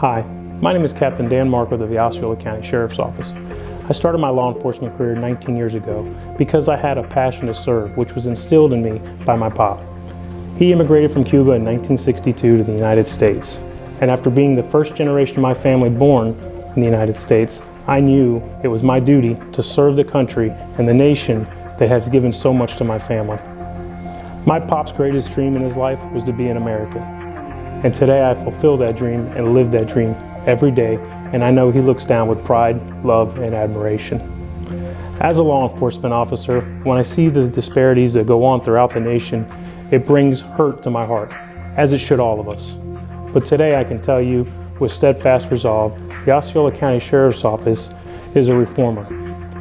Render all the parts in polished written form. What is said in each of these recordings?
Hi, my name is Captain Dan Markworth of the Osceola County Sheriff's Office. I started my law enforcement career 19 years ago because I had a passion to serve, which was instilled in me by my pop. He immigrated from Cuba in 1962 to the United States, and after being the first generation of my family born in the United States, I knew it was my duty to serve the country and the nation that has given so much to my family. My pop's greatest dream in his life was to be an American. And today I fulfill that dream and live that dream every day, and I know he looks down with pride, love, and admiration. As a law enforcement officer, when I see the disparities that go on throughout the nation, it brings hurt to my heart, as it should all of us. But today I can tell you, with steadfast resolve, the Osceola County Sheriff's Office is a reformer.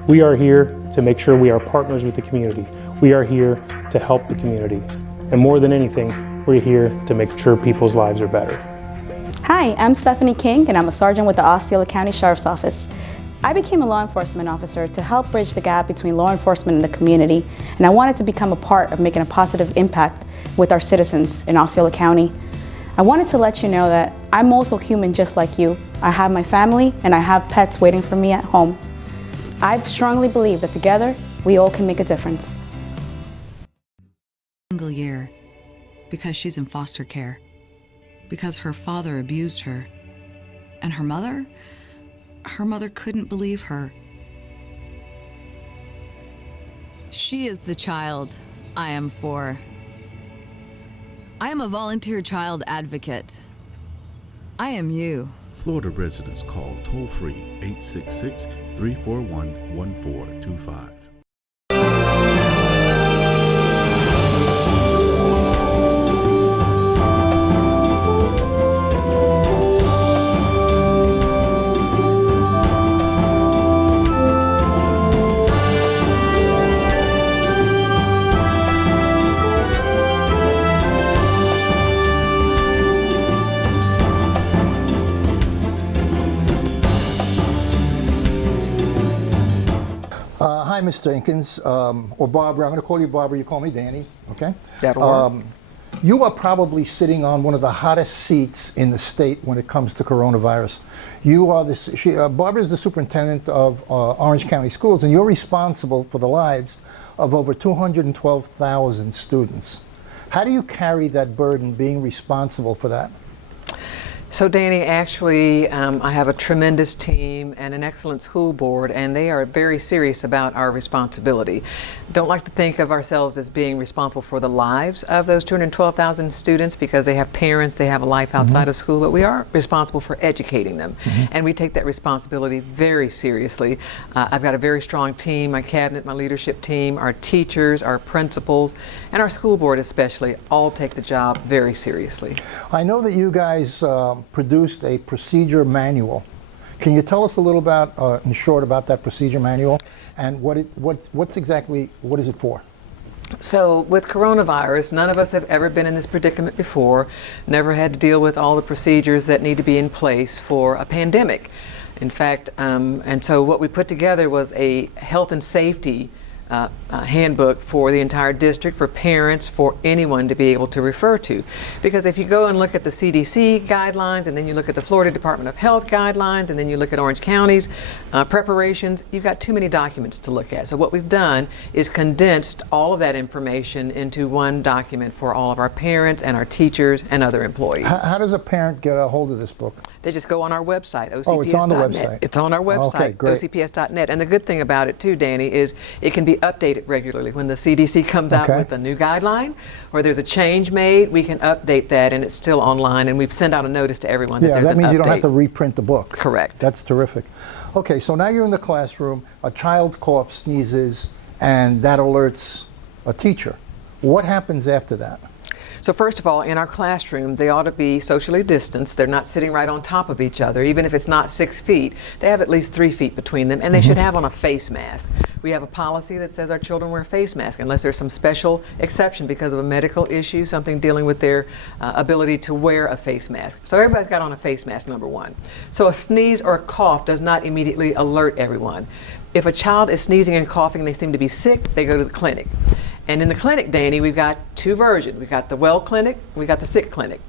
We are here to make sure we are partners with the community. We are here to help the community. And more than anything, we're here to make sure people's lives are better. Hi, I'm Stephanie King, and I'm a sergeant with the Osceola County Sheriff's Office. I became a law enforcement officer to help bridge the gap between law enforcement and the community, and I wanted to become a part of making a positive impact with our citizens in Osceola County. I wanted to let you know that I'm also human just like you. I have my family and I have pets waiting for me at home. I strongly believe that together, we all can make a difference. Single year, because she's in foster care, because her father abused her, and her mother couldn't believe her. She is the child I am for. I am a volunteer child advocate. I am you. Florida residents call toll-free 866-341-1425. Hi, Mr. Inkins, or Barbara. I'm going to call you Barbara. You call me Danny, okay? That'll work. You are probably sitting on one of the hottest seats in the state when it comes to coronavirus. You are Barbara is the superintendent of Orange County Schools, and you're responsible for the lives of over 212,000 students. How do you carry that burden, being responsible for that? So Danny, actually, I have a tremendous team and an excellent school board, and they are very serious about our responsibility. Don't like to think of ourselves as being responsible for the lives of those 212,000 students because they have parents, they have a life outside of school, but we are responsible for educating them. And we take that responsibility very seriously. I've got a very strong team, my cabinet, my leadership team, our teachers, our principals, and our school board especially, all take the job very seriously. I know that you guys produced a procedure manual. Can you tell us a little about, in short, about that procedure manual and what is it for? So with coronavirus, none of us have ever been in this predicament before, never had to deal with all the procedures that need to be in place for a pandemic. In fact, and so what we put together was a health and safety handbook for the entire district, for parents, for anyone to be able to refer to. Because if you go and look at the CDC guidelines, and then you look at the Florida Department of Health guidelines, and then you look at Orange County's preparations, you've got too many documents to look at. So what we've done is condensed all of that information into one document for all of our parents and our teachers and other employees. How does a parent get a hold of this book? They just go on our website, ocps.net. Oh, it's on the website. It's on our website, okay, great. ocps.net. And the good thing about it too, Danny, is it can be updated regularly. When the CDC comes out with a new guideline or there's a change made, we can update that and it's still online, and we've sent out a notice to everyone that there's an update. Yeah, that means you don't have to reprint the book. Correct. That's terrific. Okay, so now you're in the classroom, a child coughs, sneezes, and that alerts a teacher. What happens after that? So first of all, in our classroom, they ought to be socially distanced. They're not sitting right on top of each other. Even if it's not 6 feet, they have at least 3 feet between them, and they should have on a face mask. We have a policy that says our children wear face masks unless there's some special exception because of a medical issue, something dealing with their ability to wear a face mask. So everybody's got on a face mask, number one. So a sneeze or a cough does not immediately alert everyone. If a child is sneezing and coughing and they seem to be sick, they go to the clinic. And in the clinic, Danny, we've got two versions. We've got the well clinic, we got the sick clinic.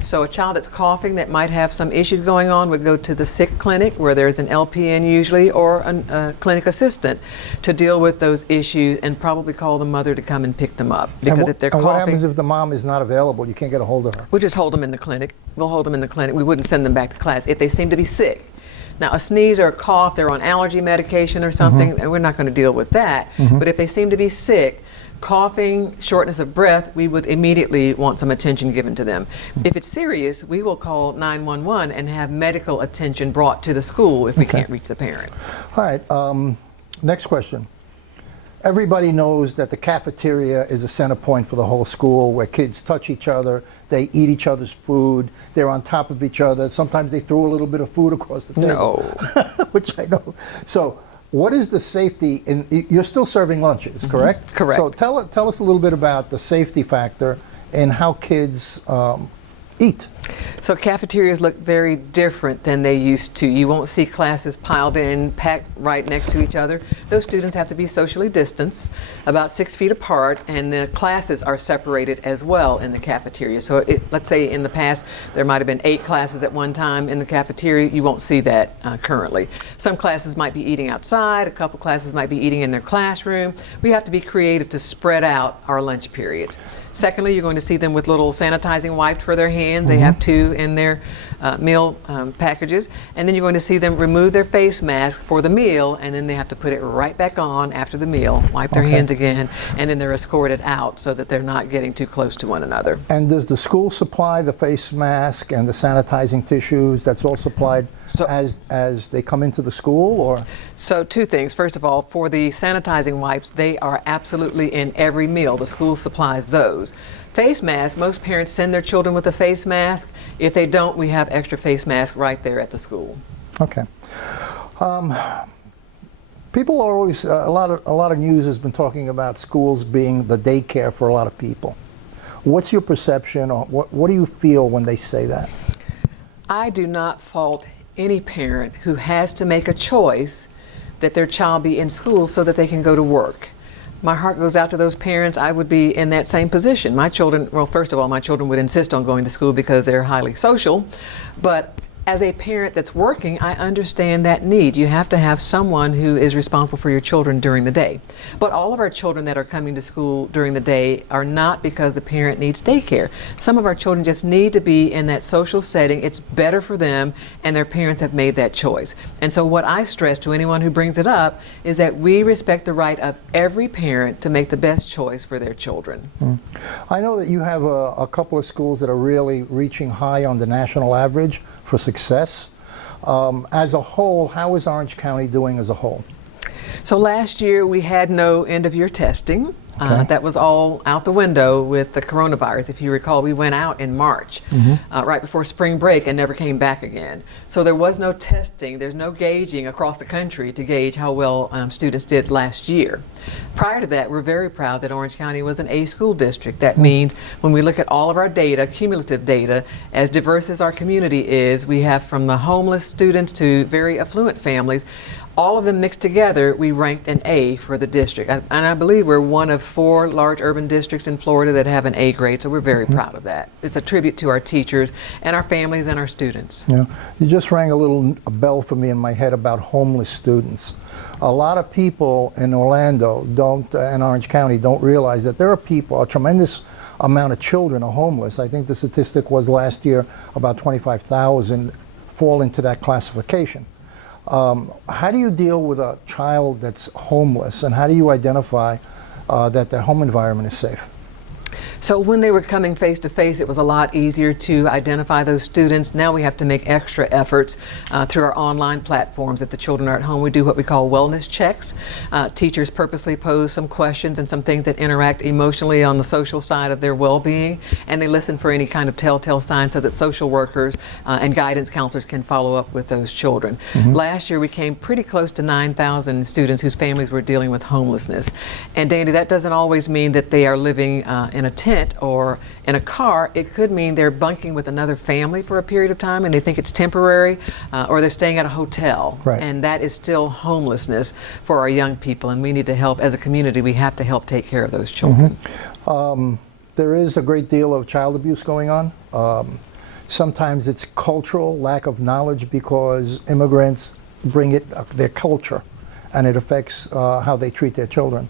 So a child that's coughing that might have some issues going on would go to the sick clinic, where there's an LPN usually, or a clinic assistant to deal with those issues, and probably call the mother to come and pick them up. Because if they're coughing, what happens if the mom is not available? You can't get a hold of her. we'll just hold them in the clinic. We'll hold them in the clinic. We wouldn't send them back to class if they seem to be sick. Now, a sneeze or a cough, they're on allergy medication or something, and we're not going to deal with that. But if they seem to be sick, coughing, shortness of breath, we would immediately want some attention given to them. If it's serious, we will call 911 and have medical attention brought to the school if we can't reach the parent. All right, next question. Everybody knows that the cafeteria is a center point for the whole school, where kids touch each other, they eat each other's food, they're on top of each other. Sometimes they throw a little bit of food across the table. No. Which I know. So what is the safety you're still serving lunches, correct? Correct. So tell us a little bit about the safety factor and how kids eat. So cafeterias look very different than they used to. You won't see classes piled in, packed right next to each other. Those students have to be socially distanced, about 6 feet apart, and the classes are separated as well in the cafeteria. So let's say in the past there might have been 8 classes at one time in the cafeteria. You won't see that currently. Some classes might be eating outside, a couple classes might be eating in their classroom. We have to be creative to spread out our lunch periods. Secondly, you're going to see them with little sanitizing wipes for their hands. They have 2 in their meal packages. And then you're going to see them remove their face mask for the meal, and then they have to put it right back on after the meal, wipe their hands again, and then they're escorted out so that they're not getting too close to one another. And does the school supply the face mask and the sanitizing tissues? That's all supplied as they come into the school, or? So 2 things. First of all, for the sanitizing wipes, they are absolutely in every meal. The school supplies those. Face masks, most parents send their children with a face mask. If they don't, we have extra face masks right there at the school. Okay. People are always, a lot of news has been talking about schools being the daycare for a lot of people. What's your perception, or what do you feel when they say that? I do not fault any parent who has to make a choice that their child be in school so that they can go to work. My heart goes out to those parents. I would be in that same position. My children, well, first of all, my children would insist on going to school because they're highly social. But as a parent that's working, I understand that need. You have to have someone who is responsible for your children during the day. But all of our children that are coming to school during the day are not because the parent needs daycare. Some of our children just need to be in that social setting. It's better for them, and their parents have made that choice. And so what I stress to anyone who brings it up is that we respect the right of every parent to make the best choice for their children. I know that you have a couple of schools that are really reaching high on the national average for success. As a whole, how is Orange County doing as a whole? So last year we had no end-of-year testing. That was all out the window with the coronavirus. If you recall, we went out in March, right before spring break, and never came back again. So there was no testing. There's no gauging across the country to gauge how well students did last year. Prior to that, we're very proud that Orange County was an A school district. That means when we look at all of our data, cumulative data, as diverse as our community is, we have from the homeless students to very affluent families, all of them mixed together, we ranked an A for the district. And I believe we're one of 4 large urban districts in Florida that have an A grade, so we're very proud of that. It's a tribute to our teachers and our families and our students. Yeah, you just rang a bell for me in my head about homeless students. A lot of people in Orlando and Orange County don't realize that there are people, a tremendous amount of children are homeless. I think the statistic was last year about 25,000 fall into that classification. How do you deal with a child that's homeless, and how do you identify that their home environment is safe? So when they were coming face to face, it was a lot easier to identify those students. Now we have to make extra efforts through our online platforms. If the children are at home, we do what we call wellness checks. Teachers purposely pose some questions and some things that interact emotionally on the social side of their well-being, and they listen for any kind of telltale signs so that social workers and guidance counselors can follow up with those children. Last year we came pretty close to 9,000 students whose families were dealing with homelessness. And Danny, that doesn't always mean that they are living in a tent. tent or in a car, it could mean they're bunking with another family for a period of time and they think it's temporary, or they're staying at a hotel. Right. And that is still homelessness for our young people, and we need to help, as a community, we have to help take care of those children. There is a great deal of child abuse going on. Sometimes it's cultural, lack of knowledge, because immigrants bring it, their culture, and it affects how they treat their children.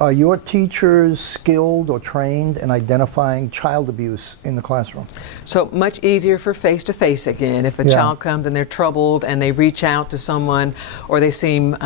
Are your teachers skilled or trained in identifying child abuse in the classroom? So much easier for face-to-face again. If a child comes and they're troubled and they reach out to someone, or they seem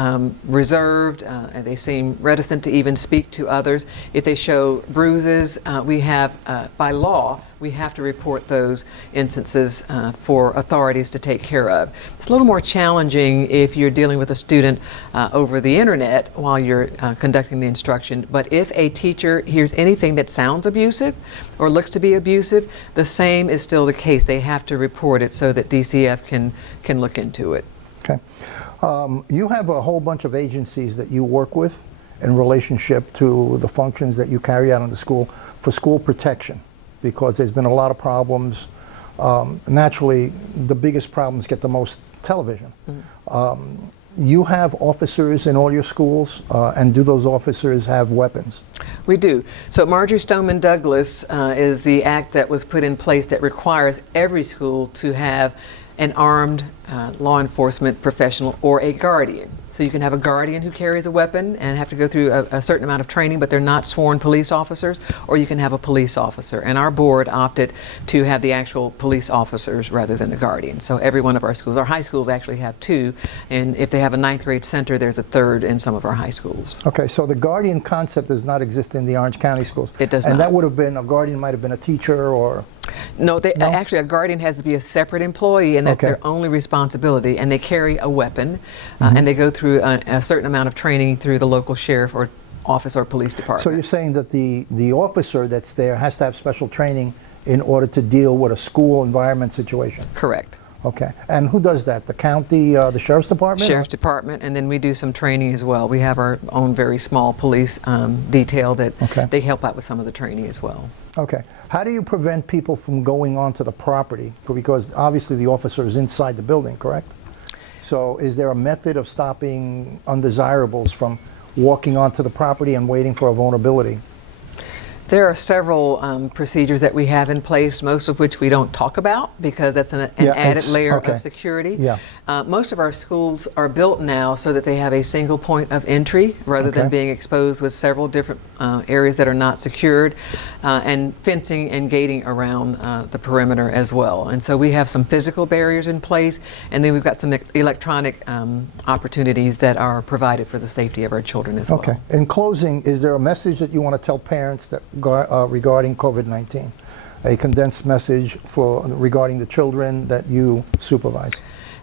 reserved and they seem reticent to even speak to others, if they show bruises, we have, by law, we have to report those instances for authorities to take care of. It's a little more challenging if you're dealing with a student over the internet while you're conducting the instruction, but if a teacher hears anything that sounds abusive or looks to be abusive, the same is still the case. They have to report it so that DCF can look into it. Okay. You have a whole bunch of agencies that you work with in relationship to the functions that you carry out in the school for school protection, because there's been a lot of problems. Naturally, the biggest problems get the most television. You have officers in all your schools, and do those officers have weapons? We do. So Marjorie Stoneman Douglas is the act that was put in place that requires every school to have an armed law enforcement professional or a guardian. So you can have a guardian who carries a weapon and have to go through a certain amount of training, but they're not sworn police officers, or you can have a police officer. And our board opted to have the actual police officers rather than the guardian. So every one of our schools, our high schools actually have two, and if they have a 9th grade center, there's a 3rd in some of our high schools. Okay, so the guardian concept does not exist in the Orange County schools? It does not. And that would have been, a guardian might have been a teacher or? No, actually a guardian has to be a separate employee, and that's Okay. their only responsibility, and they carry a weapon, and they go through a certain amount of training through the local sheriff or office or police department. So you're saying that the officer that's there has to have special training in order to deal with a school environment situation? Correct. Okay, and who does that? The county, the sheriff's department? Sheriff's Department, and then we do some training as well. We have our own very small police detail that they help out with some of the training as well. Okay. How do you prevent people from going onto the property? Because obviously the officer is inside the building, correct? So is there a method of stopping undesirables from walking onto the property and waiting for a vulnerability? There are several procedures that we have in place, most of which we don't talk about because that's an added layer of security. Yeah. Most of our schools are built now so that they have a single point of entry rather than being exposed with several different areas that are not secured, and fencing and gating around the perimeter as well. And so we have some physical barriers in place, and then we've got some electronic opportunities that are provided for the safety of our children as well. Okay. In closing, is there a message that you want to tell parents that regarding COVID-19? A condensed message regarding the children that you supervise?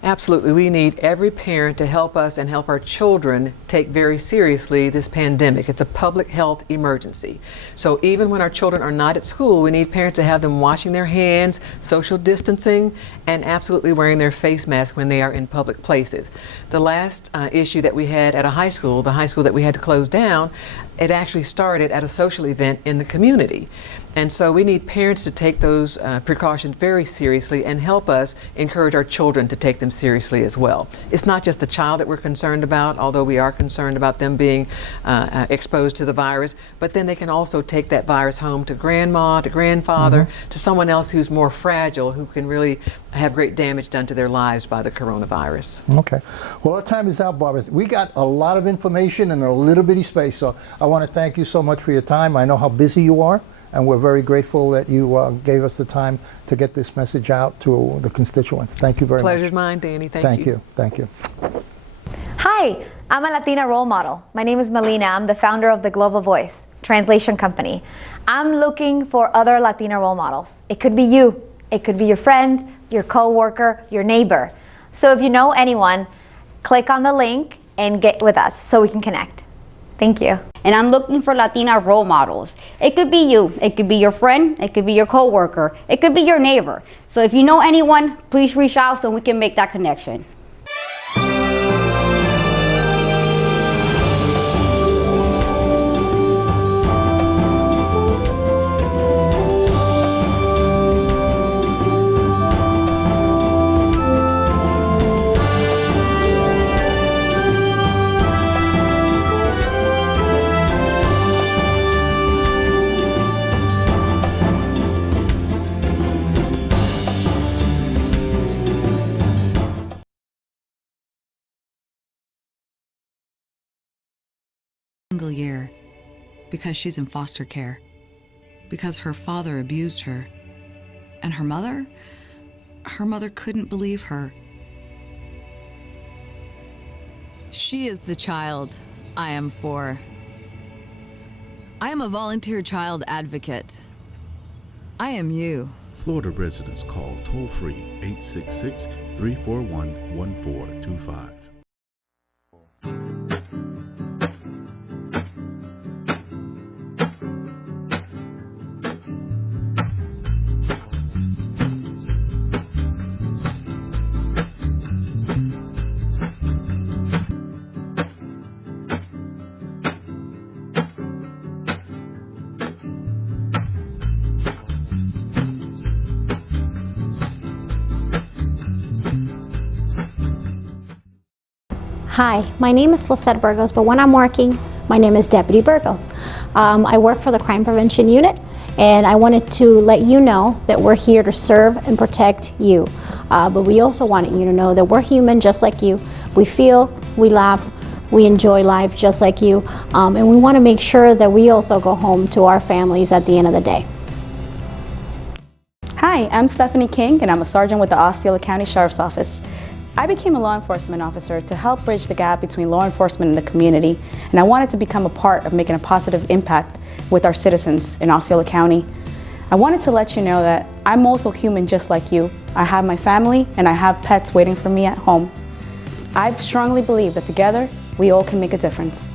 Absolutely. We need every parent to help us and help our children take very seriously this pandemic. It's a public health emergency. So even when our children are not at school, we need parents to have them washing their hands, social distancing, and absolutely wearing their face mask when they are in public places. The last issue that we had at a high school, the high school that we had to close down, it actually started at a social event in the community. And so we need parents to take those precautions very seriously and help us encourage our children to take them seriously as well. It's not just the child that we're concerned about, although we are concerned about them being exposed to the virus, but then they can also take that virus home to grandma, to grandfather, to someone else who's more fragile, who can really have great damage done to their lives by the coronavirus. Okay. Well, our time is out, Barbara. We got a lot of information in a little bitty space, so I want to thank you so much for your time. I know how busy you are, and we're very grateful that you gave us the time to get this message out to the constituents. Thank you very much. Pleasure's mine, Danny. Thank you. Thank you. Hi, I'm a Latina role model. My name is Melina. I'm the founder of the Global Voice translation company. I'm looking for other Latina role models. It could be you. It could be your friend, your coworker, your neighbor. So if you know anyone, click on the link and get with us so we can connect. Thank you. And I'm looking for Latina role models. It could be you, it could be your friend, it could be your coworker, it could be your neighbor. So if you know anyone, please reach out so we can make that connection. because she's in foster care, because her father abused her. And her mother couldn't believe her. She is the child I am for. I am a volunteer child advocate. I am you. Florida residents call toll-free 866-341-1425. Hi, my name is Lisette Burgos, but when I'm working, my name is Deputy Burgos. I work for the Crime Prevention Unit, and I wanted to let you know that we're here to serve and protect you. But we also wanted you to know that we're human just like you. We feel, we laugh, we enjoy life just like you, and we want to make sure that we also go home to our families at the end of the day. Hi, I'm Stephanie King, and I'm a sergeant with the Osceola County Sheriff's Office. I became a law enforcement officer to help bridge the gap between law enforcement and the community, and I wanted to become a part of making a positive impact with our citizens in Osceola County. I wanted to let you know that I'm also human just like you. I have my family and I have pets waiting for me at home. I strongly believe that together, we all can make a difference.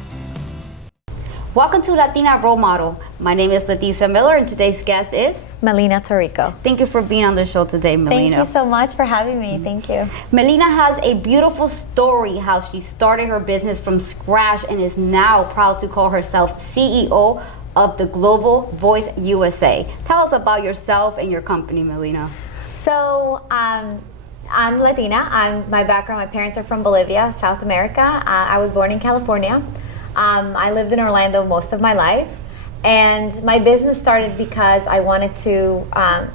Welcome to Latina Role Model. My name is Leticia Miller, and today's guest is Melina Tarico. Thank you for being on the show today, Melina. Thank you so much for having me. Thank you. Melina has a beautiful story how she started her business from scratch and is now proud to call herself CEO of the Global Voice USA. Tell us about yourself and your company, Melina. So, I'm Latina. My background, my parents are from Bolivia, South America. I was born in California. I lived in Orlando most of my life, and my business started because I wanted to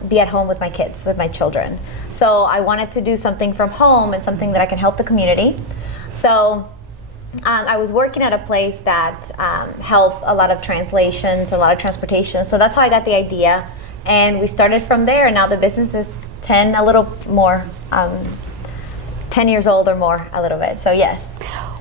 be at home with my kids, with my children. So I wanted to do something from home and something that I can help the community. So I was working at a place that helped a lot of translations, a lot of transportation. So that's how I got the idea, and we started from there. And now the business is 10 years old or more, a little bit. So yes.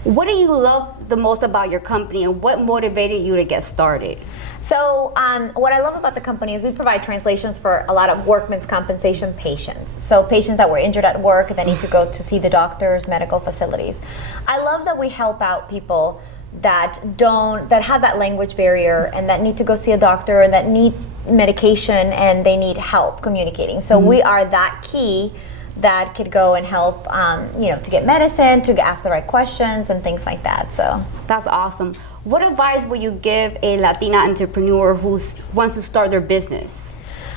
What do you love the most about your company, and what motivated you to get started? So what I love about the company is we provide translations for a lot of workmen's compensation patients. So patients that were injured at work that need to go to see the doctors, medical facilities. I love that we help out people that have that language barrier and that need to go see a doctor and that need medication and they need help communicating. So we are that key that could go and help, to get medicine, to ask the right questions and things like that. So that's awesome. What advice would you give a Latina entrepreneur who wants to start their business?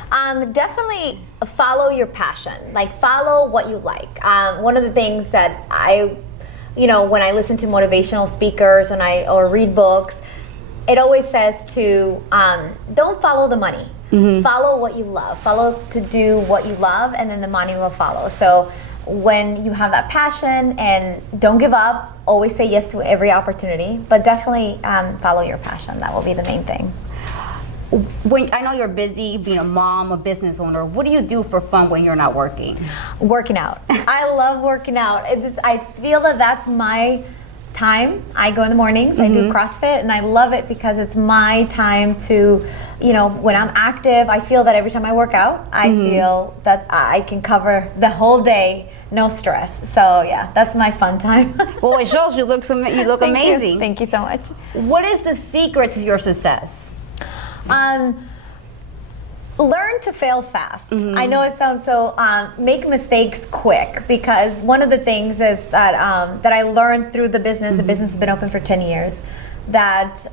Definitely follow your passion. Like, follow what you like. One of the things that when I listen to motivational speakers or read books, it always says to don't follow the money. Follow what you love. Follow to do what you love, and then the money will follow. So when you have that passion, and don't give up, always say yes to every opportunity, but definitely follow your passion. That will be the main thing. I know you're busy being a mom, a business owner. What do you do for fun when you're not working? Working out. I love working out. I feel that that's my time. I go in the mornings, I do CrossFit, and I love it because it's my time to, when I'm active, I feel that every time I work out, I feel that I can cover the whole day, no stress. So yeah, that's my fun time. Well, it shows. You look amazing. Thank you so much. What is the secret to your success? Learn to fail fast. I know it sounds so, make mistakes quick, because one of the things is that I learned through the business has been open for 10 years, that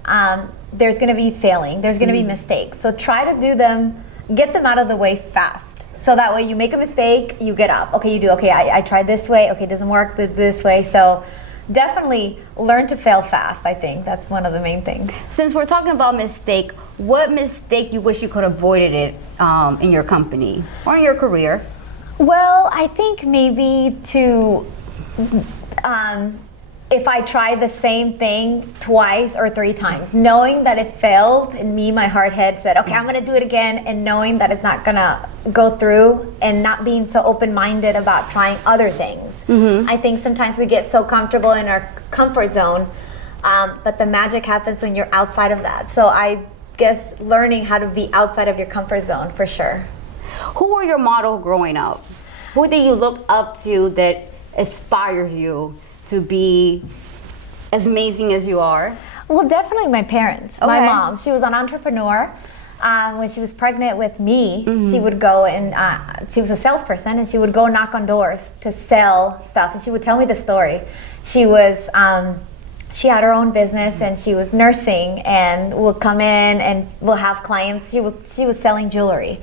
there's going to be failing, there's going to be mistakes. So try to do them, get them out of the way fast. So that way you make a mistake, you get up. Okay, you do, okay, I tried this way, okay, it doesn't work this way. So definitely learn to fail fast. I think that's one of the main things. Since we're talking about mistake, what mistake you wish you could have avoided it in your company or in your career? Well, I think maybe to if I try the same thing twice or 3 times, knowing that it failed, in me, my hard head said, okay, I'm gonna do it again, and knowing that it's not gonna go through, and not being so open-minded about trying other things. I think sometimes we get so comfortable in our comfort zone, but the magic happens when you're outside of that. So I guess learning how to be outside of your comfort zone, for sure. Who were your model growing up? Who did you look up to that inspires you to be as amazing as you are? Well, definitely my parents. My Okay. mom, she was an entrepreneur. When she was pregnant with me, she would go and she was a salesperson, and she would go knock on doors to sell stuff. And she would tell me the story. She was, she had her own business, and she was nursing, and would come in and we'll have clients. She was selling jewelry,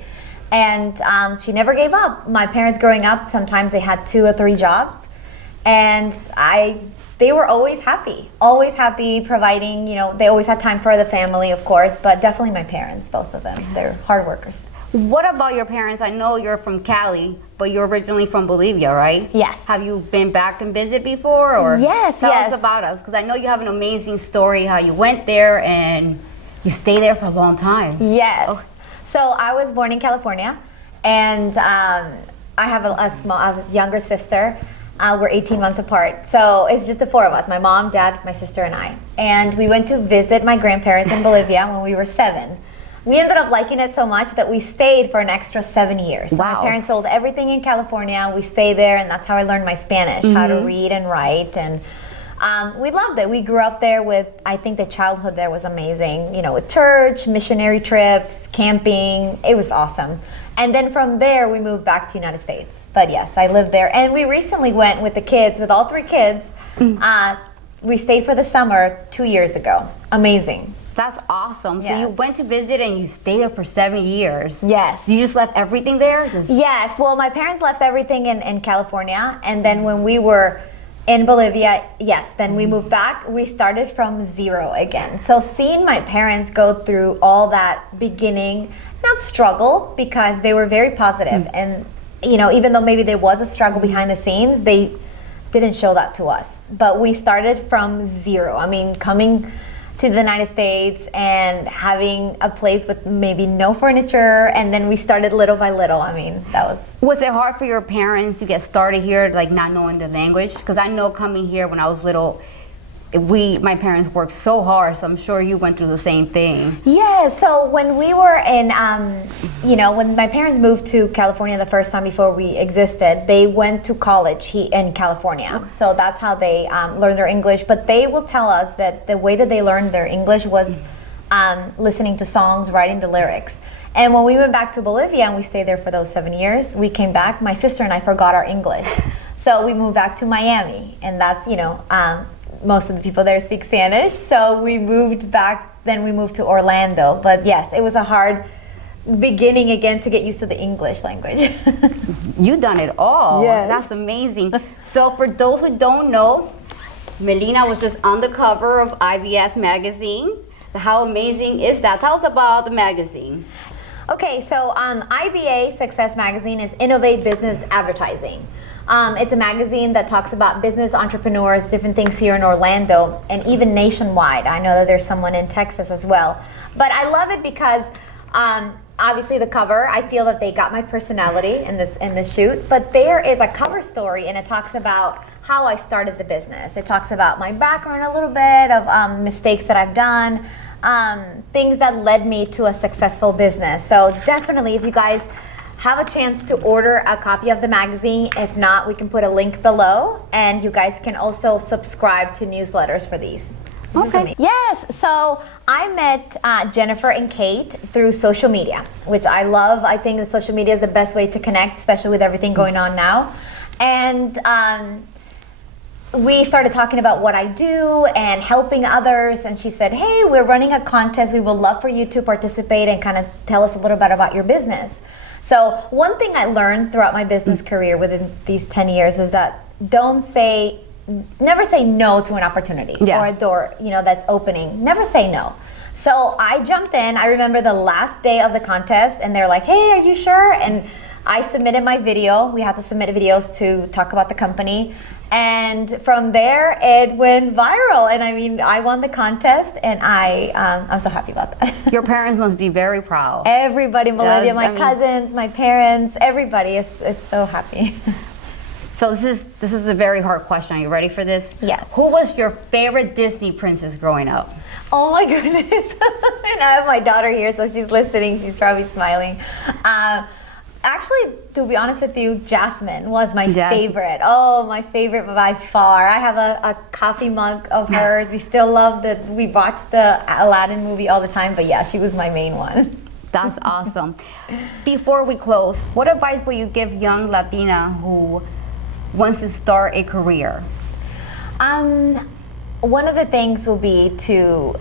and she never gave up. My parents growing up, sometimes they had 2 or 3 jobs. And they were always happy providing, you know, they always had time for the family, of course, but definitely my parents, both of them. They're hard workers. What about your parents? I know you're from Cali, but you're originally from Bolivia, right? Yes. Have you been back and visit before? Or Yes, Tell yes. us about us, because I know you have an amazing story how you went there and you stayed there for a long time. Yes. Oh. So I was born in California, and I have a younger sister. We're 18 months apart. So it's just the 4 of us, my mom, dad, my sister, and I. And we went to visit my grandparents in Bolivia when we were 7. We ended up liking it so much that we stayed for an extra 7 years. So Wow. my parents sold everything in California. We stayed there, and that's how I learned my Spanish, how to read and write. And we loved it. We grew up there with, I think the childhood there was amazing, you know, with church, missionary trips, camping. It was awesome. And then from there, we moved back to the United States. But yes, I lived there. And we recently went with the kids, with all 3 kids. We stayed for the summer 2 years ago. Amazing. That's awesome. So Yes. you went to visit and you stayed there for 7 years. Yes. You just left everything there? Yes, well, my parents left everything in California, and then when we were in Bolivia, yes, then we moved back. We started from 0 again. So seeing my parents go through all that beginning, not struggle, because they were very positive, and you know, even though maybe there was a struggle behind the scenes, they didn't show that to us. But we started from 0. I mean, coming to the United States and having a place with maybe no furniture, and then we started little by little. I mean, that was... Was it hard for your parents to get started here, like not knowing the language? Because I know coming here when I was little, my parents worked so hard, so I'm sure you went through the same thing. Yeah, so when we were in, you know, when my parents moved to California the first time before we existed, they went to college in California. So that's how they learned their English. But they will tell us that the way that they learned their English was listening to songs, writing the lyrics. And when we went back to Bolivia and we stayed there for those 7 years, we came back, my sister and I forgot our English. So we moved back to Miami, and that's, you know, most of the people there speak Spanish, so we moved back, then we moved to Orlando. But yes, it was a hard beginning again to get used to the English language. You done it all. Yes. That's amazing. So for those who don't know, Melina was just on the cover of IBS magazine. How amazing is that? Tell us about the magazine. Okay, so IBA Success Magazine is Innovate Business Advertising. It's a magazine that talks about business entrepreneurs, different things here in Orlando, and even nationwide. I know that there's someone in Texas as well. But I love it because obviously the cover, I feel that they got my personality in this shoot, but there is a cover story, and it talks about how I started the business. It talks about my background a little bit, of mistakes that I've done, things that led me to a successful business. So definitely, if you guys have a chance to order a copy of the magazine. If not, we can put a link below, and you guys can also subscribe to newsletters for these. Okay. Yes, so I met Jennifer and Kate through social media, which I love. I think that social media is the best way to connect, especially with everything going on now. And we started talking about what I do and helping others, and she said, hey, we're running a contest. We would love for you to participate and kind of tell us a little bit about your business. So one thing I learned throughout my business career within these 10 years is that never say no to an opportunity or a door, you know, that's opening. Never say no. So I jumped in. I remember the last day of the contest, and they're like, hey, are you sure? And I submitted my video. We had to submit videos to talk about the company. And from there, it went viral. And I mean, I won the contest, and I'm so happy about that. Your parents must be very proud. Everybody in Bolivia, Yes, my cousins, my parents, everybody is so happy. So this is a very hard question. Are you ready for this? Yes. Who was your favorite Disney princess growing up? Oh my goodness. And I have my daughter here, so she's listening. She's probably smiling. Actually, to be honest with you, Jasmine was my favorite. Oh, my favorite by far. I have a coffee mug of hers. We still love that. We watch the Aladdin movie all the time, but yeah, she was my main one. That's awesome. Before we close, what advice will you give young Latina who wants to start a career? One of the things will be to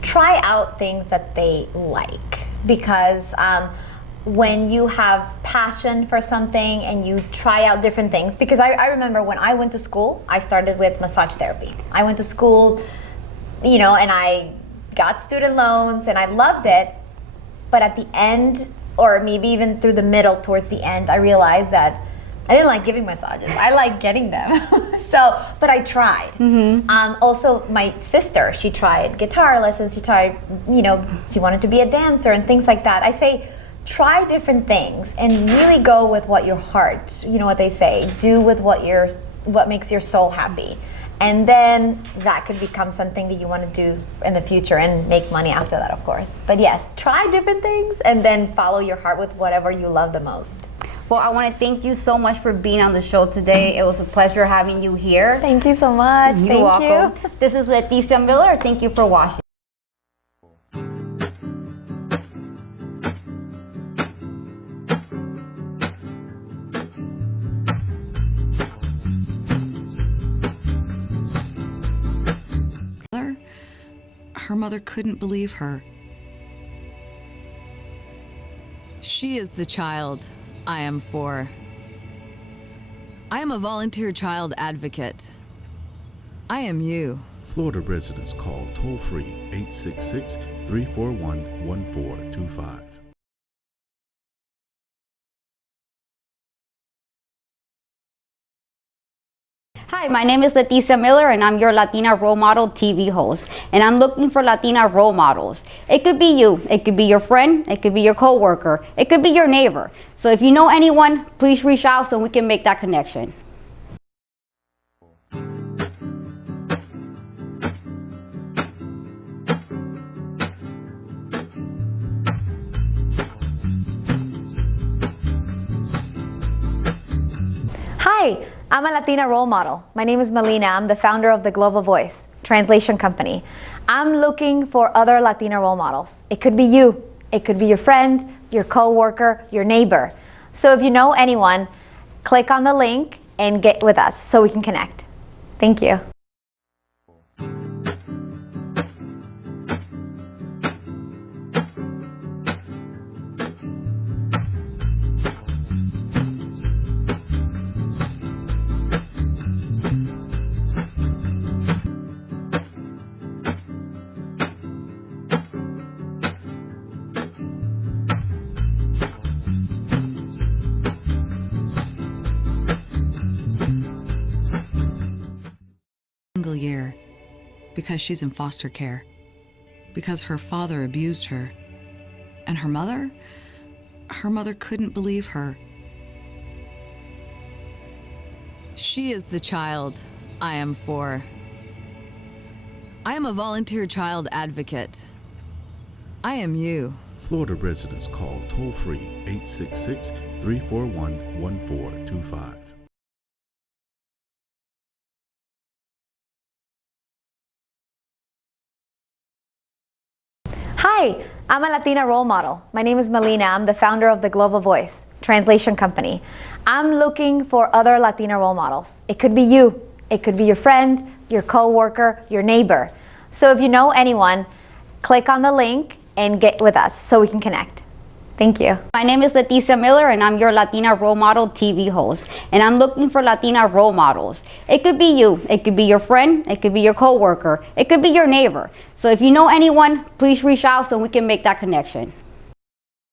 try out things that they like, because when you have passion for something and you try out different things, because I remember when I went to school, I started with massage therapy. I went to school, and I got student loans and I loved it, but at the end, or maybe even through the middle towards the end, I realized that I didn't like giving massages. I like getting them. But I tried. Also, my sister, she tried guitar lessons. She tried, she wanted to be a dancer and things like that. I say, try different things and really go with what your heart, what they say, do with what makes your soul happy. And then that could become something that you want to do in the future and make money after that, of course. But yes, try different things and then follow your heart with whatever you love the most. Well, I want to thank you so much for being on the show today. It was a pleasure having you here. Thank you so much. You're welcome. This is Leticia Miller. Thank you for watching. Her mother couldn't believe her. She is the child I am for. I am a volunteer child advocate. I am you. Florida residents call toll-free 866-341-1425. Hi, my name is Leticia Miller, and I'm your Latina Role Model TV host. And I'm looking for Latina role models. It could be you, it could be your friend, it could be your coworker, it could be your neighbor. So if you know anyone, please reach out so we can make that connection. Hi, I'm a Latina role model. My name is Melina. I'm the founder of the Global Voice translation company. I'm looking for other Latina role models. It could be you. It could be your friend, your coworker, your neighbor. So if you know anyone, click on the link and get with us so we can connect. Thank you. Year because she's in foster care, because her father abused her, and her mother couldn't believe her. She is the child I am for. I am a volunteer child advocate. I am you. Florida residents call toll-free 866-341-1425. Hi, I'm a Latina role model. My name is Melina. I'm the founder of the Global Voice translation company. I'm looking for other Latina role models. It could be you. It could be your friend, your coworker, your neighbor. So if you know anyone, click on the link and get with us so we can connect. Thank you. My name is Leticia Miller, and I'm your Latina Role Model TV host. And I'm looking for Latina role models. It could be you, it could be your friend, it could be your coworker, it could be your neighbor. So if you know anyone, please reach out so we can make that connection.